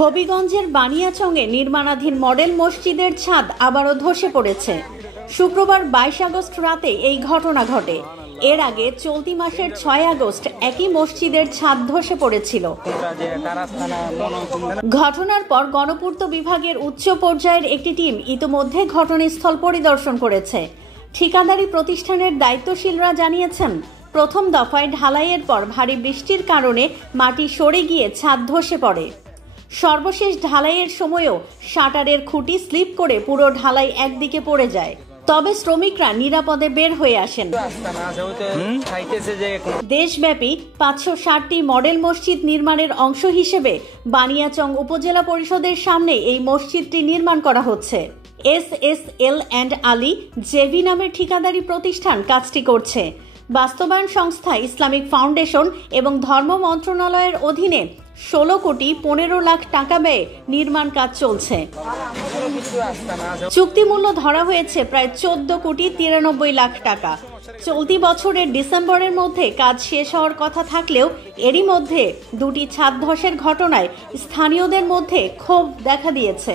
হবিগঞ্জের বানিয়াচংয়ে নির্মাণাধীন মডেল মসজিদের ছাদ আবারও ধসে পড়েছে। শুক্রবার 22 আগস্ট রাতে এই ঘটনা ঘটে। এর আগে চলতি মাসের 6 আগস্ট একই মসজিদের ছাদ ধসে পড়েছিল। ঘটনার পর গণপূর্ত বিভাগের উচ্চ পর্যায়ের একটি টিম ইতোমধ্যে ঘটনাস্থল পরিদর্শন করেছে। ঠিকাদারি প্রতিষ্ঠানের দায়িত্বশীলরা জানিয়েছেন, প্রথম দফায় ঢালাইয়ের পর ভারী বৃষ্টির কারণে মাটি সরে গিয়ে ছাদ ধসে পড়ে। সর্বশেষ ঢালাইয়ের সময়ও শাটারের খুঁটি স্লিপ করে পুরো ঢালাই একদিকে পড়ে যায়। তবে শ্রমিকরা নিরাপদে বের হয়ে আসেন। দেশব্যাপী 560টি মডেল মসজিদ নির্মাণের অংশ হিসেবে বানিয়াচং উপজেলা পরিষদের সামনে এই মসজিদটি নির্মাণ করা হচ্ছে। SSL&আলী জেভি নামের ঠিকাদারি প্রতিষ্ঠান কাজটি করছে। বাস্তবায়ন সংস্থা ইসলামিক ফাউন্ডেশন এবং ধর্ম মন্ত্রণালয়ের অধীনে 16 কোটি 15 লাখ টাকা ব্যয়ে নির্মাণ কাজ চলছে। চুক্তি মূল্য ধরা হয়েছে প্রায় 14 কোটি 93 লাখ টাকা। চলতি বছরের ডিসেম্বরের মধ্যে কাজ শেষ হওয়ার কথা থাকলেও এরই মধ্যে দুটি ছাদ ধসের ঘটনায় স্থানীয়দের মধ্যে ক্ষোভ দেখা দিয়েছে।